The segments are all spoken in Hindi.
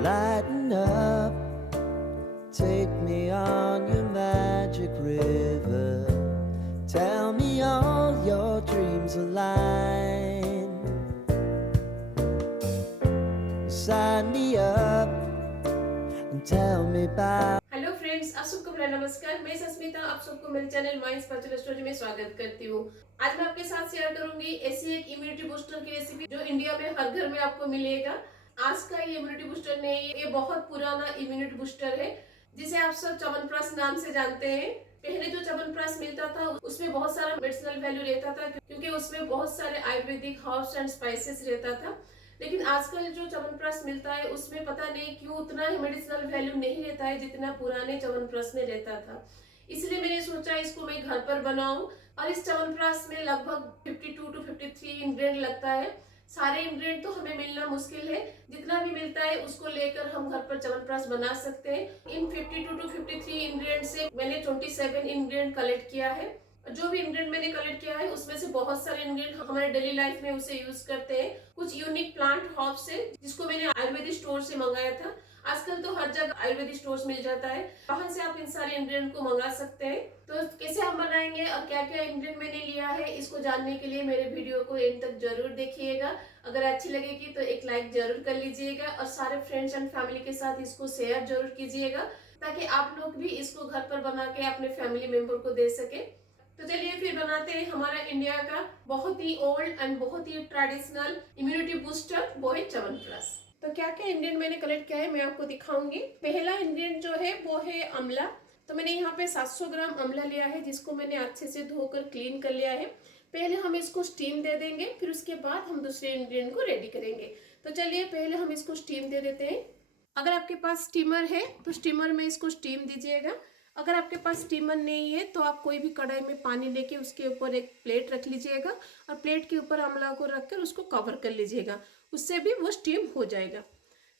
Lighten up, take me on your magic river. Tell me all your dreams align. Sign me up and tell me about. Hello friends, आप सबको मेरा नमस्कार। मैं सस्मिता आप सबको मेरे चैनल माइंड स्पिरिचुअल स्टोरी में स्वागत करती हूँ। आज मैं आपके साथ शेयर करूंगी ऐसी एक इम्यूनिटी बूस्टर की रेसिपी जो इंडिया में हर घर में आपको मिलेगा। आज का ये इम्यूनिटी बूस्टर नहीं, ये बहुत पुराना इम्यूनिटी बूस्टर है जिसे आप सब च्यवनप्राश नाम से जानते हैं। पहले जो च्यवनप्राश मिलता था उसमें बहुत सारा मेडिसिनल वैल्यू रहता था क्योंकि उसमें बहुत सारे आयुर्वेदिक हर्ब्स एंड स्पाइसेस रहता था। लेकिन आजकल जो च्यवनप्राश मिलता है उसमें पता नहीं क्यों उतना मेडिसिनल वैल्यू नहीं रहता है जितना पुराने च्यवनप्राश में रहता था। इसलिए मैंने सोचा इसको मैं घर पर बनाऊं। और इस च्यवनप्राश में लगभग 52 to 53 इंग्रेडिएंट लगता है। सारे इंग्रेडिएंट तो हमें मिलना मुश्किल है, जितना भी मिलता है उसको लेकर हम घर पर च्यवनप्राश बना सकते हैं। इन 52 to 53 इंग्रेडिएंट से मैंने 27 इंग्रेडिएंट कलेक्ट किया है। जो भी इंग्रेडिएंट मैंने कलेक्ट किया है उसमें से बहुत सारे इंग्रेडिएंट हमारे डेली लाइफ में उसे यूज करते हैं। कुछ यूनिक प्लांट हर्ब्स है जिसको मैंने आयुर्वेदिक स्टोर से मंगाया था। आजकल तो हर जगह आयुर्वेदिक स्टोर्स मिल जाता है, वहां से आप इन सारे इंग्रेडिएंट को मंगा सकते हैं। तो कैसे हम बनाएंगे और क्या क्या इंग्रेडिएंट मैंने लिया है इसको जानने के लिए मेरे वीडियो को एंड तक जरूर देखिएगा। अगर अच्छी लगेगी तो एक लाइक जरूर कर लीजिएगा और सारे फ्रेंड्स एंड फैमिली के साथ इसको शेयर जरूर कीजिएगा ताकि आप लोग भी इसको घर पर बना के अपने फैमिली मेंबर को दे सके। तो चलिए फिर बनाते हैं हमारा इंडिया का बहुत ही ओल्ड एंड बहुत ही ट्रेडिशनल इम्यूनिटी बूस्टर, वो है च्यवनप्राश। तो क्या क्या इंग्रेडिएंट मैंने कलेक्ट किया है मैं आपको दिखाऊंगी। पहला इंग्रेडिएंट जो है वो है आंवला। तो मैंने यहाँ पे 700 ग्राम आंवला लिया है जिसको मैंने अच्छे से धोकर क्लीन कर लिया है। पहले हम इसको स्टीम दे देंगे, फिर उसके बाद हम दूसरे इंग्रेडिएंट को रेडी करेंगे। तो चलिए पहले हम इसको स्टीम दे देते हैं। अगर आपके पास स्टीमर है तो स्टीमर में इसको स्टीम दीजिएगा। अगर आपके पास स्टीमर नहीं है तो आप कोई भी कढ़ाई में पानी लेके उसके ऊपर एक प्लेट रख लीजिएगा और प्लेट के ऊपर आंवला को रखकर उसको कवर कर लीजिएगा, उससे भी वो स्टीम हो जाएगा।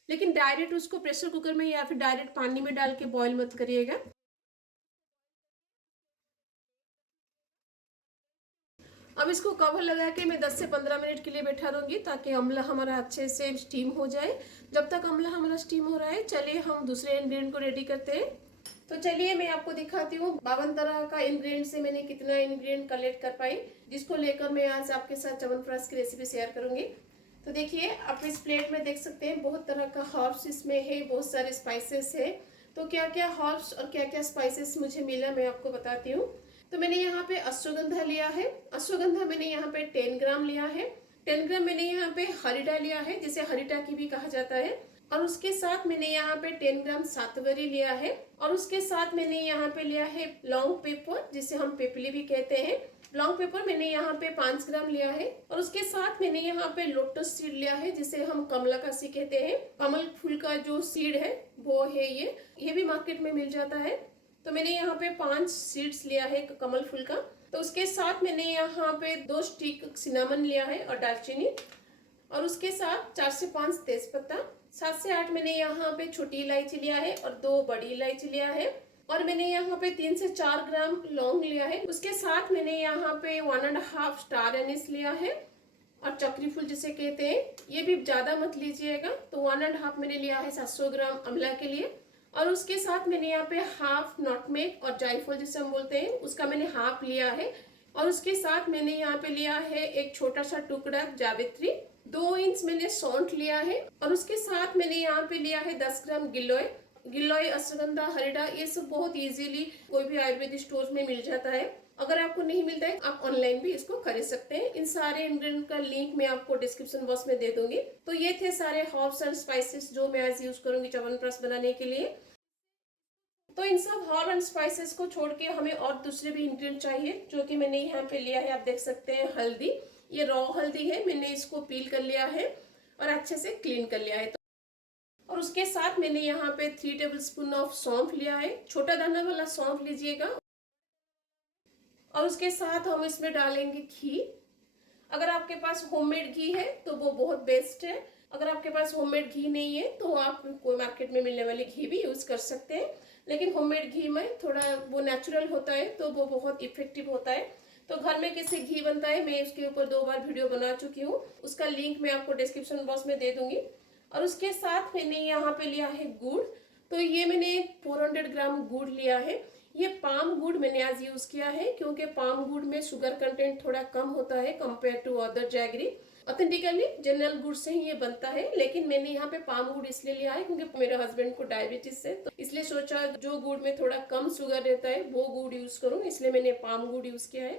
लेकिन डायरेक्ट उसको प्रेशर कुकर में या फिर डायरेक्ट पानी में डाल के बॉईल मत करिएगा। अब इसको कवर लगा के मैं 10 से 15 मिनट के लिए बैठा दूंगी ताकि आंवला हमारा अच्छे से स्टीम हो जाए। जब तक आंवला हमारा स्टीम हो रहा है चलिए हम दूसरे इंग्रेडिएंट को रेडी करते हैं। तो चलिए मैं आपको दिखाती हूँ 52 तरह का इंग्रेडिएंट से मैंने कितना इंग्रेडिएंट कलेक्ट कर पाई जिसको लेकर मैं आज आपके साथ च्यवनप्राश की रेसिपी शेयर करूंगी। तो देखिए आप इस प्लेट में देख सकते हैं बहुत तरह का हर्ब्स इसमें है, बहुत सारे स्पाइसेस है। तो क्या क्या हर्ब्स और क्या क्या स्पाइसेस मुझे मिला मैं आपको बताती हूँ। तो मैंने यहाँ पे अश्वगंधा लिया है। अश्वगंधा मैंने यहाँ पे 10 ग्राम लिया है। 10 ग्राम मैंने यहाँ पे हरिडा लिया है जिसे हरिटा की भी कहा जाता है। और उसके साथ मैंने यहाँ पे 10 ग्राम सातवरी लिया है। और उसके साथ मैंने यहाँ पे लिया है लॉन्ग पेपर जिसे हम पिपली भी कहते हैं। लॉन्ग पेपर मैंने यहाँ पे 5 ग्राम लिया है। और उसके साथ मैंने यहाँ पे लोटस सीड लिया है जिसे हम कमलाकासी कहते हैं। कमल फूल का जो सीड है वो है ये भी मार्केट में मिल जाता है। तो मैंने यहाँ पे 5 सीड्स लिया है कमल फूल का। तो उसके साथ मैंने यहाँ पे 2 स्टिक सिनामन लिया है और दालचीनी। और उसके साथ 4 से 5 तेजपत्ता, 7 से 8 मैंने यहाँ पे छोटी इलायची लिया है और 2 बड़ी इलायची लिया है। और मैंने यहाँ पे 3 से 4 ग्राम लौंग लिया है। उसके साथ मैंने यहाँ पे 1.5 स्टार एनिस लिया है और चक्री फूल जिसे कहते हैं। ये भी ज्यादा मत लीजिएगा। तो 1.5 मैंने लिया है 700 ग्राम आंवला के लिए। और उसके साथ मैंने यहाँ पे हाफ नॉटमेग और जायफल जिसे हम बोलते हैं उसका मैंने हाफ लिया है। और उसके साथ मैंने यहाँ पे लिया है एक छोटा सा टुकड़ा जावित्री, 2 इंच मैंने सौंठ लिया है। और उसके साथ मैंने यहाँ पे लिया है 10 ग्राम गिलोय। गिलोय, अश्वगंधा, हरिडा ये सब बहुत इजीली कोई भी आयुर्वेदिक स्टोर में मिल जाता है। अगर आपको नहीं मिलता है आप ऑनलाइन भी इसको खरीद सकते हैं। इन सारे इंग्रेडिएंट का लिंक मैं आपको डिस्क्रिप्शन बॉक्स में दे दूंगी। तो ये थे सारे हर्ब्स एंड स्पाइसेस जो मैं आज यूज करूंगी च्यवनप्राश बनाने के लिए। तो इन सब हर्ब एंड स्पाइसेस को छोड़ के हमें और दूसरे भी इंग्रेडिएंट चाहिए जो कि मैंने यहाँ पे लिया है। आप देख सकते हैं हल्दी, ये रॉ हल्दी है, मैंने इसको पील कर लिया है और अच्छे से क्लीन कर लिया है। और उसके साथ मैंने यहाँ पे 3 टेबलस्पून ऑफ सौंफ लिया है, छोटा दाना वाला सौंफ लीजिएगा। और उसके साथ हम इसमें डालेंगे घी। अगर आपके पास होममेड घी है तो वो बहुत बेस्ट है। अगर आपके पास होममेड घी नहीं है तो आप कोई मार्केट में मिलने वाले घी भी यूज कर सकते हैं। लेकिन होममेड घी में थोड़ा वो नेचुरल होता है तो वो बहुत इफेक्टिव होता है। तो घर में कैसे घी बनता है मैं उसके ऊपर 2 बार वीडियो बना चुकी हूँ, उसका लिंक मैं आपको डिस्क्रिप्शन बॉक्स में दे दूंगी। और उसके साथ मैंने यहाँ पे लिया है गुड़। तो ये मैंने 400 ग्राम गुड़ लिया है। ये पाम गुड़ मैंने आज यूज किया है क्योंकि पाम गुड़ में शुगर कंटेंट थोड़ा कम होता है compare to other jaggery. Authentically general गुड़ से ही ये बनता है, लेकिन मैंने यहाँ पे पाम गुड़ इसलिए लिया है क्योंकि मेरे हस्बैंड को डायबिटीज है, तो इसलिए सोचा जो गुड़ में थोड़ा कम शुगर रहता है वो गुड़ यूज करूँ, इसलिए मैंने पाम गुड़ यूज किया है।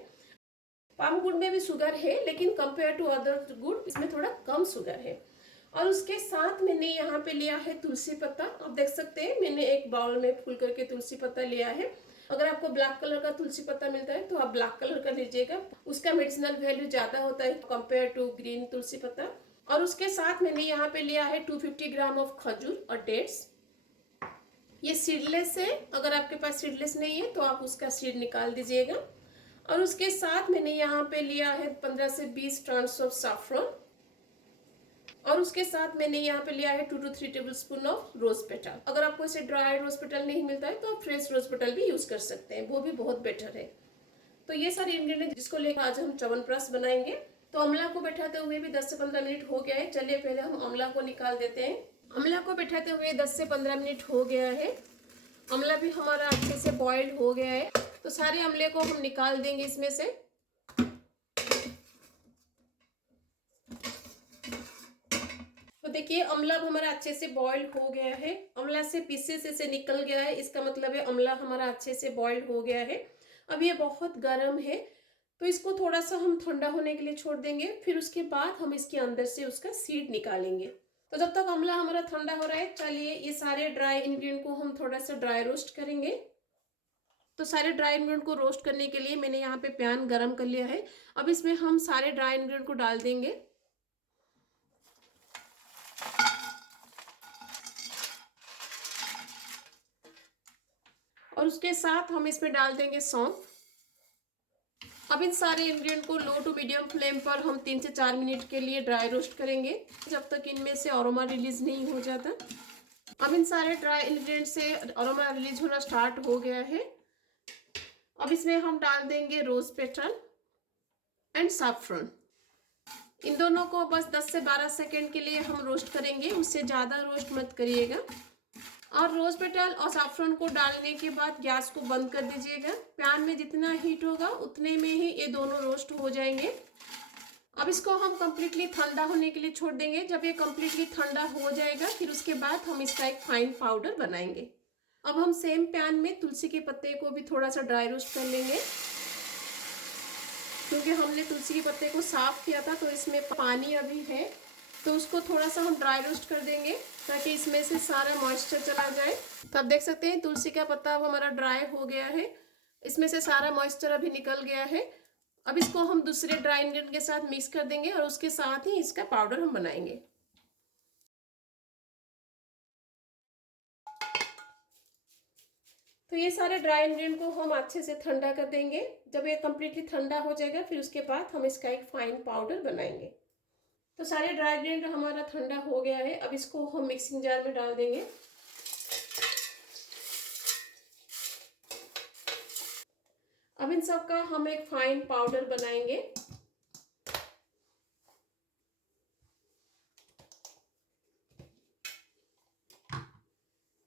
पाम गुड़ में भी शुगर है लेकिन कंपेयर टू अदर गुड़ इसमें थोड़ा कम शुगर है। और उसके साथ मैंने यहाँ पे लिया है तुलसी पत्ता। आप देख सकते हैं मैंने एक बाउल में फूल करके तुलसी पत्ता लिया है। अगर आपको ब्लैक कलर का तुलसी पत्ता मिलता है तो आप ब्लैक कलर का लीजिएगा, उसका मेडिसिनल वैल्यू ज्यादा होता है कंपेयर टू ग्रीन तुलसी पत्ता। और उसके साथ मैंने यहाँ पे लिया है 250 ग्राम ऑफ खजूर और डेट्स। ये सीडलेस है, अगर आपके पास सीडलेस नहीं है तो आप उसका सीड निकाल दीजिएगा। और उसके साथ मैंने यहाँ पे लिया है 15 से 20 ट्रांस ऑफ सैफरन। और उसके साथ मैंने यहाँ पे लिया है 2 to 3 tablespoon of rose petal. अगर आपको इसे ड्राई रोज पेटल नहीं मिलता है तो आप फ्रेश रोज पेटल भी यूज कर सकते हैं, वो भी बहुत बेटर है। तो ये सारे इंग्रेडिएंट जिसको लेकर आज हम च्यवनप्राश बनाएंगे। तो अमला को बैठाते हुए भी 10 से 15 मिनट हो गया है। चलिए पहले हम अमला को निकाल देते हैं। अमला को बैठाते हुए 10 से 15 मिनट हो गया है। अमला भी हमारा अच्छे से बॉइल्ड हो गया है, तो सारे अमले को हम निकाल देंगे इसमें से। तो देखिए अमला हमारा अच्छे से बॉइल हो गया है, अमला से पीसेस से निकल गया है, इसका मतलब है अमला हमारा अच्छे से बॉइल हो गया है। अब ये बहुत गर्म है तो इसको थोड़ा सा हम ठंडा होने के लिए छोड़ देंगे, फिर उसके बाद हम इसके अंदर से उसका सीड निकालेंगे। तो जब तक अमला हमारा ठंडा हो रहा है चलिए ये सारे ड्राई इंग्रेडिएंट को हम थोड़ा सा ड्राई रोस्ट करेंगे। तो सारे ड्राई इंग्रेडिएंट को रोस्ट करने के लिए मैंने यहाँ पे पैन गरम कर लिया है। अब इसमें हम सारे ड्राई इंग्रेडिएंट को डाल देंगे। और उसके साथ हम इसमें डाल देंगे सौंफ। अब इन सारे इंग्रेडिएंट को लो टू मीडियम फ्लेम पर हम 3 से 4 मिनट के लिए ड्राई रोस्ट करेंगे जब तक इनमें से अरोमा रिलीज नहीं हो जाता। अब इन सारे ड्राई इंग्रेडिएंट से अरोमा रिलीज होना स्टार्ट हो गया है। अब इसमें हम डाल देंगे रोज पेटल एंड सैफरन। इन दोनों को बस 10 से 12 सेकेंड के लिए हम रोस्ट करेंगे, उससे ज़्यादा रोस्ट मत करिएगा। और रोज पेटल और सैफरन को डालने के बाद गैस को बंद कर दीजिएगा। पैन में जितना हीट होगा उतने में ही ये दोनों रोस्ट हो जाएंगे। अब इसको हम कम्प्लीटली ठंडा होने के लिए छोड़ देंगे। जब ये कम्प्लीटली ठंडा हो जाएगा फिर उसके बाद हम इसका एक फाइन पाउडर बनाएंगे। अब हम सेम पैन में तुलसी के पत्ते को भी थोड़ा सा ड्राई रोस्ट कर लेंगे, क्योंकि हमने तुलसी के पत्ते को साफ किया था तो इसमें पानी अभी है, तो उसको थोड़ा सा हम ड्राई रोस्ट कर देंगे ताकि इसमें से सारा मॉइस्चर चला जाए। तो आप देख सकते हैं तुलसी का पत्ता अब हमारा ड्राई हो गया है, इसमें से सारा मॉइस्चर अभी निकल गया है। अब इसको हम दूसरे ड्राई इंग्रेडिएंट के साथ मिक्स कर देंगे और उसके साथ ही इसका पाउडर हम बनाएंगे। तो ये सारे ड्राई इंग्रेडिएंट को हम अच्छे से ठंडा कर देंगे। जब ये कम्प्लीटली ठंडा हो जाएगा फिर उसके बाद हम इसका एक फाइन पाउडर बनाएंगे। तो सारे ड्राई इंग्रेडिएंट हमारा ठंडा हो गया है। अब इसको हम मिक्सिंग जार में डाल देंगे। अब इन सब का हम एक फाइन पाउडर बनाएंगे।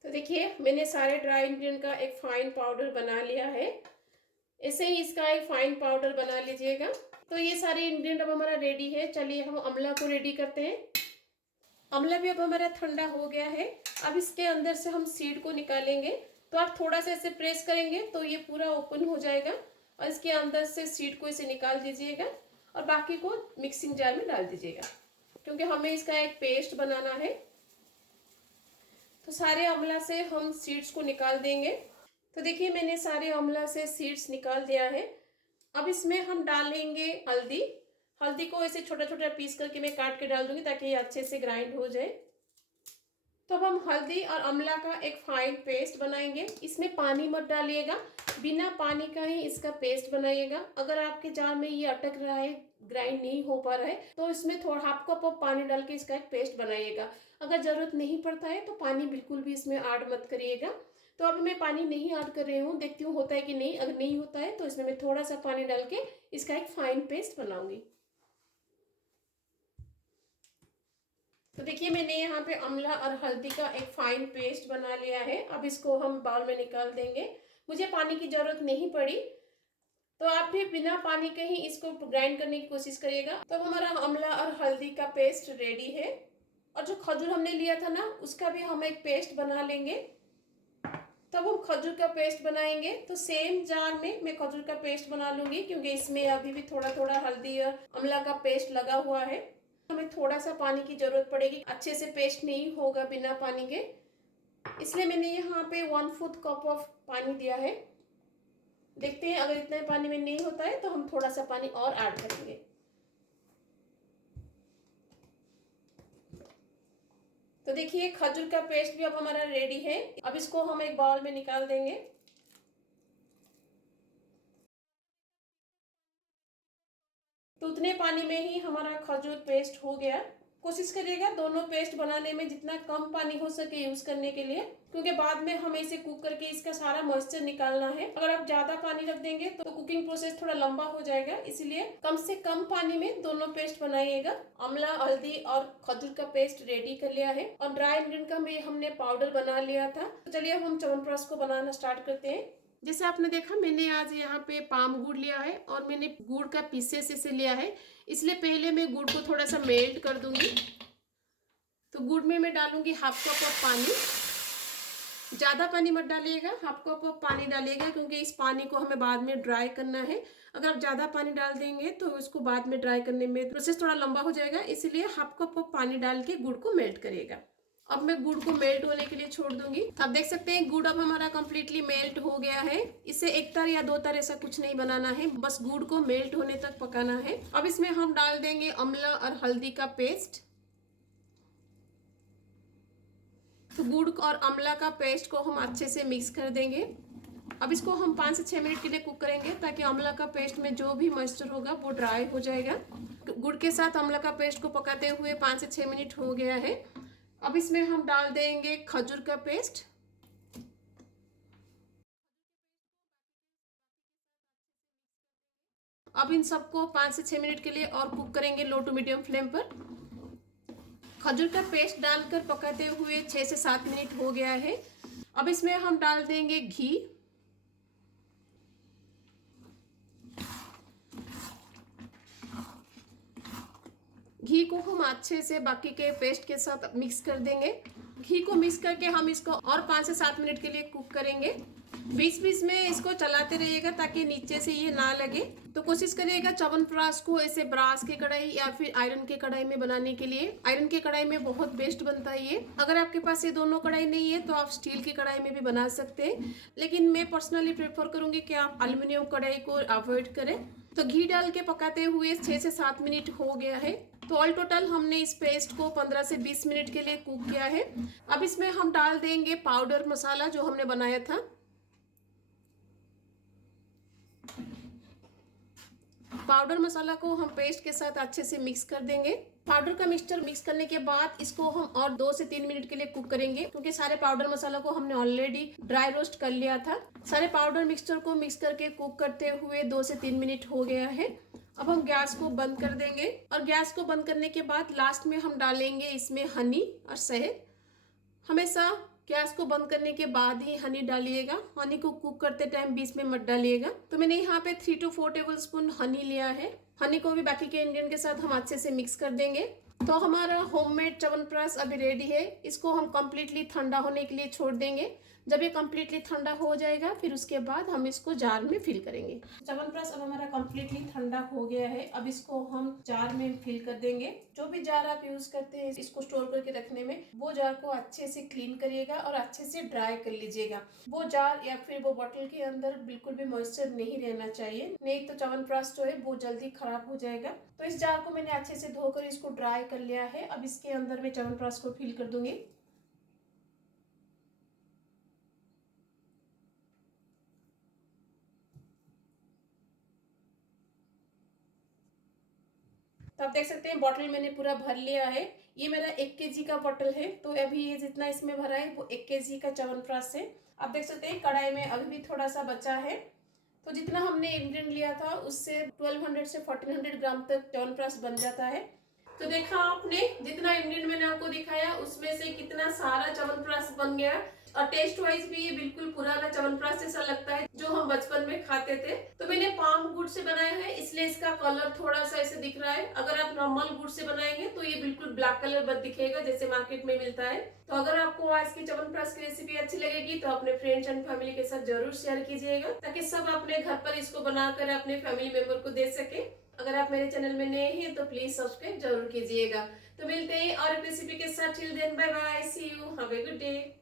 तो देखिए मैंने सारे ड्राई इंग्रेडिएंट का एक फाइन पाउडर बना लिया है। ऐसे ही इसका एक फाइन पाउडर बना लीजिएगा। तो ये सारे इंग्रेडिएंट अब हमारा रेडी है। चलिए हम अमला को रेडी करते हैं। अमला भी अब हमारा ठंडा हो गया है। अब इसके अंदर से हम सीड को निकालेंगे। तो आप थोड़ा सा ऐसे प्रेस करेंगे तो ये पूरा ओपन हो जाएगा और इसके अंदर से सीड को इसे निकाल दीजिएगा और बाकी को मिक्सिंग जार में डाल दीजिएगा, क्योंकि हमें इसका एक पेस्ट बनाना है। तो सारे अमला से हम सीड्स को निकाल देंगे। तो देखिए मैंने सारे अमला से सीड्स निकाल दिया है। अब इसमें हम डालेंगे हल्दी। हल्दी को ऐसे छोटा छोटा पीस करके मैं काट के डाल दूंगी ताकि ये अच्छे से ग्राइंड हो जाए। तो अब हम हल्दी और अमला का एक फाइन पेस्ट बनाएंगे। इसमें पानी मत डालिएगा, बिना पानी का ही इसका पेस्ट बनाइएगा। अगर आपके जार में ये अटक रहा है, ग्राइंड नहीं हो पा रहा है, तो इसमें थोड़ा हाफ कप ऑफ पानी डाल के इसका एक पेस्ट बनाइएगा। अगर जरूरत नहीं पड़ता है तो पानी बिल्कुल भी इसमें ऐड मत करिएगा। तो अब मैं पानी नहीं ऐड कर रही हूँ, देखती हूँ होता है कि नहीं। अगर नहीं होता है तो इसमें मैं थोड़ा सा पानी डाल के इसका एक फाइन पेस्ट बनाऊंगी। तो देखिए मैंने यहाँ पे अमला और हल्दी का एक फाइन पेस्ट बना लिया है। अब इसको हम बाउल में निकाल देंगे। मुझे पानी की जरूरत नहीं पड़ी, तो आप भी बिना पानी के ही इसको ग्राइंड करने की कोशिश करिएगा। तो हमारा अमला और हल्दी का पेस्ट रेडी है। और जो खजूर हमने लिया था ना, उसका भी हम एक पेस्ट बना लेंगे। तब हम खजूर का पेस्ट बनाएंगे तो सेम जार में मैं खजूर का पेस्ट बना लूंगी, क्योंकि इसमें अभी भी थोड़ा थोड़ा हल्दी और अमला का पेस्ट लगा हुआ है। हमें थोड़ा सा पानी की जरूरत पड़ेगी, अच्छे से पेस्ट नहीं होगा बिना पानी के, इसलिए मैंने यहाँ पे 1/4 कप ऑफ पानी दिया है। देखते हैं अगर इतने पानी में नहीं होता है तो हम थोड़ा सा पानी और ऐड करेंगे। तो देखिए खजूर का पेस्ट भी अब हमारा रेडी है। अब इसको हम एक बाउल में निकाल देंगे। तो उतने पानी में ही हमारा खजूर पेस्ट हो गया। कोशिश करिएगा दोनों पेस्ट बनाने में जितना कम पानी हो सके यूज करने के लिए, क्योंकि बाद में हमें इसे कुक करके इसका सारा मॉइस्चर निकालना है। अगर आप ज्यादा पानी रख देंगे तो कुकिंग प्रोसेस थोड़ा लंबा हो जाएगा, इसलिए कम से कम पानी में दोनों पेस्ट बनाइएगा। अमला, हल्दी और खजूर का पेस्ट रेडी कर लिया है और ड्राई इंग्रेडिएंट का भी हमने पाउडर बना लिया था। तो चलिए अब हम च्यवनप्राश को बनाना स्टार्ट करते हैं। जैसे आपने देखा मैंने आज यहाँ पे पाम गुड़ लिया है और मैंने गुड़ का पीसेस से लिया है, इसलिए पहले मैं गुड़ को थोड़ा सा मेल्ट कर दूंगी। तो गुड़ में मैं डालूंगी 1/2 कप ऑफ पानी। ज़्यादा पानी मत डालिएगा, 1/2 कप ऑफ पानी डालिएगा, क्योंकि इस पानी को हमें बाद में ड्राई करना है। अगर आप ज़्यादा पानी डाल देंगे तो उसको बाद में ड्राई करने में प्रोसेस थोड़ा लंबा हो जाएगा, इसलिए 1/2 कप ऑफ पानी डाल के गुड़ को मेल्ट करिएगा। अब मैं गुड़ को मेल्ट होने के लिए छोड़ दूंगी। आप देख सकते हैं गुड़ अब हमारा कंप्लीटली मेल्ट हो गया है। इसे एक तार या 2 तार ऐसा कुछ नहीं बनाना है, बस गुड़ को मेल्ट होने तक पकाना है। अब इसमें हम डाल देंगे अमला और हल्दी का पेस्ट। तो गुड़ और अमला का पेस्ट को हम अच्छे से मिक्स कर देंगे। अब इसको हम 5 से 6 मिनट के लिए कुक करेंगे, ताकि अमला का पेस्ट में जो भी मॉइस्चर होगा वो ड्राई हो जाएगा। गुड़ के साथ अमला का पेस्ट को पकाते हुए 5 से 6 मिनट हो गया है। अब इसमें हम डाल देंगे खजूर का पेस्ट। अब इन सबको 5 से 6 मिनट के लिए और कुक करेंगे लो टू मीडियम फ्लेम पर। खजूर का पेस्ट डालकर पकाते हुए 6 से 7 मिनट हो गया है। अब इसमें हम डाल देंगे घी। घी को हम अच्छे से बाकी के पेस्ट के साथ मिक्स कर देंगे। घी को मिक्स करके हम इसको और 5 से 7 मिनट के लिए कुक करेंगे। बीच बीच में इसको चलाते रहिएगा ताकि नीचे से ये ना लगे। तो कोशिश करिएगा च्यवनप्राश को ऐसे ब्रास की कढ़ाई या फिर आयरन की कढ़ाई में बनाने के लिए। आयरन की कढ़ाई में बहुत बेस्ट बनता है ये। अगर आपके पास ये दोनों कढ़ाई नहीं है तो आप स्टील की कढ़ाई में भी बना सकते हैं, लेकिन मैं पर्सनली प्रेफर करूंगी कि आप एल्युमिनियम कढ़ाई को अवॉइड करें। तो घी डाल के पकाते हुए 6 से 7 मिनट हो गया है। तो ऑल टोटल हमने इस पेस्ट को 15 से 20 मिनट के लिए कुक किया है। अब इसमें हम डाल देंगे पाउडर मसाला जो हमने बनाया था। पाउडर मसाला को हम पेस्ट के साथ अच्छे से मिक्स कर देंगे। पाउडर का मिक्सचर मिक्स करने के बाद इसको हम और 2 से 3 मिनट के लिए कुक करेंगे, क्योंकि सारे पाउडर मसाला को हमने ऑलरेडी ड्राई रोस्ट कर लिया था। सारे पाउडर मिक्सचर को मिक्स करके कुक करते हुए 2 से 3 मिनट हो गया है। अब हम गैस को बंद कर देंगे और गैस को बंद करने के बाद लास्ट में हम डालेंगे इसमें हनी और शहद। हमेशा गैस को बंद करने के बाद ही हनी डालिएगा, हनी को कुक करते टाइम बीच में मत डालिएगा। तो मैंने यहाँ पे 3 to 4 टेबलस्पून हनी लिया है। हनी को भी बाकी के इंग्रेडिएंट के साथ हम अच्छे से मिक्स कर देंगे। तो हमारा होममेड च्यवनप्राश अभी रेडी है। इसको हम कम्प्लीटली ठंडा होने के लिए छोड़ देंगे। जब ये कम्प्लीटली ठंडा हो जाएगा फिर उसके बाद हम इसको जार में फिल करेंगे। च्यवनप्राश अब हमारा कम्प्लीटली ठंडा हो गया है। अब इसको हम जार में फिल कर देंगे। जो भी जार आप यूज करते हैं इसको स्टोर करके रखने में, वो जार को अच्छे से क्लीन करिएगा और अच्छे से ड्राई कर लीजिएगा। वो जार या फिर वो बॉटल के अंदर बिल्कुल भी मॉइस्चर नहीं रहना चाहिए, नहीं तो च्यवनप्राश जो है वो जल्दी खराब हो जाएगा। तो इस जार को मैंने अच्छे से धोकर इसको ड्राई कर लिया है। अब इसके अंदर मैं च्यवनप्राश को फिल कर दूंगी। तो आप देख सकते हैं बॉटल मैंने पूरा भर लिया है। ये मेरा 1 kg का बॉटल है, तो अभी ये जितना इसमें भरा है वो 1 kg का च्यवनप्राश है। आप देख सकते हैं कढ़ाई में अभी भी थोड़ा सा बचा है। तो जितना हमने इंग्रेडिएंट लिया था उससे 1200 से 1400 ग्राम तक च्यवनप्राश बन जाता है। तो देखा आपने, जितना इंग्रेडिएंट मैंने आपको दिखाया उसमें से कितना सारा च्यवनप्राश बन गया। और टेस्ट वाइज भी ये बिल्कुल पुराना च्यवनप्राश जैसा लगता है जो हम बचपन में खाते थे। तो मैंने पाम गुड़ से बनाया है इसलिए इसका कलर थोड़ा सा ऐसे दिख रहा है। अगर आप नॉर्मल गुड़ से बनाएंगे तो ये बिल्कुल ब्लैक कलर बस दिखेगा जैसे मार्केट में मिलता है। तो अगर आपको आज की च्यवनप्राश की रेसिपी अच्छी लगेगी तो अपने फ्रेंड्स एंड फैमिली के साथ जरूर शेयर कीजिएगा, ताकि सब अपने घर पर इसको बनाकर अपने फैमिली मेंबर को दे सके। अगर आप मेरे चैनल में नए हैं तो प्लीज सब्सक्राइब जरूर कीजिएगा। तो मिलते हैं और एक रेसिपी के साथ। Till then bye bye, see you, have a good day.